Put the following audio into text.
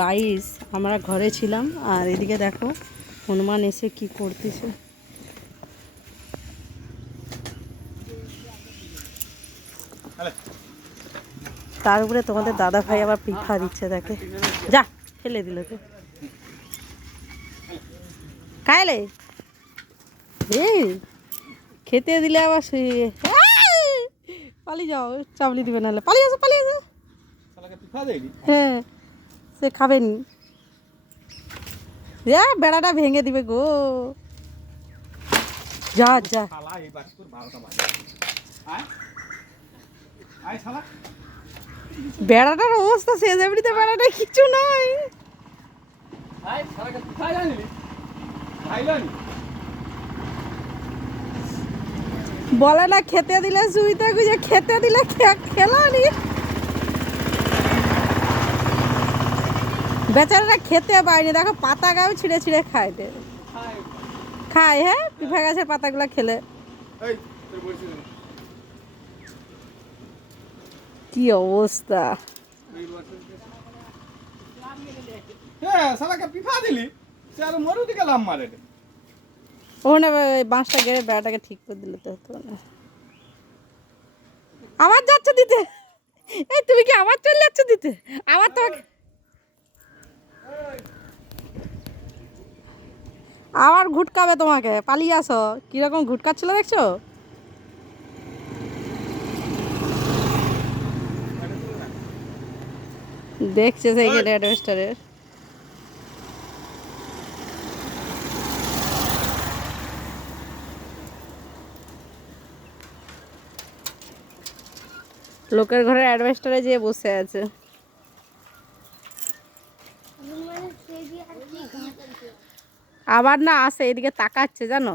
Guys আমরা ঘরে ছিলাম আর এদিকে দেখো হনুমান এসে কি করতেছে। তার উপরে তোমাদের দাদা ভাই আবার পিঠা দিচ্ছে, দেখে যা ফেলে দিল তো খাইলে এই খেতে দিলে আবার পালিয়ে যাও, চাবলি দিবে নাহলে পালিয়ে আসো পালিয়ে আসো। হ্যাঁ সে খাবেনি, বেড়াটা ভেঙে দিবে গো। যা যা বেড়াটার অবস্থা শেষ, এমনিতে বেড়াটা কিছু নয়। বলে না খেতে দিলে সুইতে গুজে, খেতে দিলে খেলানি। বেচারাটা খেতে পায়নি, দেখো পাতা গাও ছিঁড়ে ছিঁড়ে খায়, খায়। হ্যাঁ পিঁপা গাছের পাতাগুলো খেলে কি অবস্থা। ওখানে বাঁশটা গেড়ে বেড়াটাকে ঠিক করে দিলে তো হতো না। আবার যাচ্ছ দিতে, এই তুমি কি আবার চলে যাচ্ছ দিতে? আবার তোমাকে আবার ঘুটকাবে তোমাকে, পালিয়ে আসো। কিরকম ঘুটকাচ্ছিল দেখছো? দেখছে সেই গেলে অ্যাডভেস্টারের। লোকের ঘরের অ্যাডভেস্টারে যেয়ে বসে আছে। আবার না আসে এদিকে তাকাচ্ছে জানো।